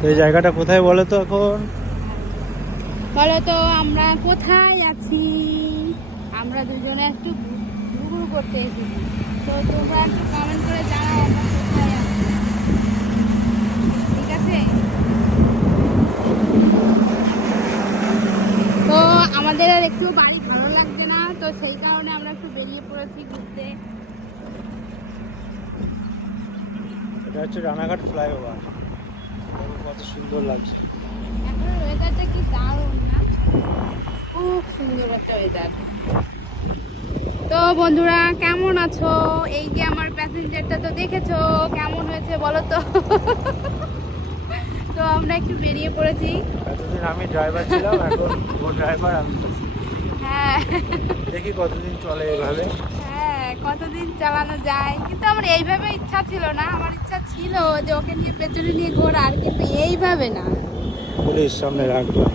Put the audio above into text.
তো এই জায়গাটা কোথায় বলো তো এখন? বলো তো আমরা কোথায় আছি? আমরা দুজনে একটু ঘুরঘুর করতে এসেছি। তো তোমরা একটু কমেন্ট করে জানাও আমরা কোথায় আছি, ঠিক আছে? তো আমাদের আর একটু বাড়ি ভালো লাগছে না, তো সেই কারণে আমরা একটু বেরিয়ে পড়েছি ঘুরতে। এটা হচ্ছে রানাঘাট ফ্লাইওভার, কত সুন্দর লাগছে। এখন ওয়েদারটা কি দারুণ না? খুব সুন্দর একটা ওয়েদার। তো বন্ধুরা কেমন আছো? এই যে আমার প্যাসেঞ্জারটা তো দেখেছো কেমন হয়েছে বলো তো। তো আমরা একটু বেরিয়ে পড়েছি। এতদিন আমি ড্রাইভার ছিলাম, এখন ও ড্রাইভার আমি বসি। হ্যাঁ দেখি কতদিন চলে এইভাবে। হ্যাঁ, কতদিন চালানো যায়, কিন্তু আমার এইভাবে ইচ্ছা ছিল না। আমার ইচ্ছা ছিল যে ওকে নিয়ে পেছনে নিয়ে ঘোরার, কিন্তু এইভাবে না। পুলিশ সামনে রাখলাম।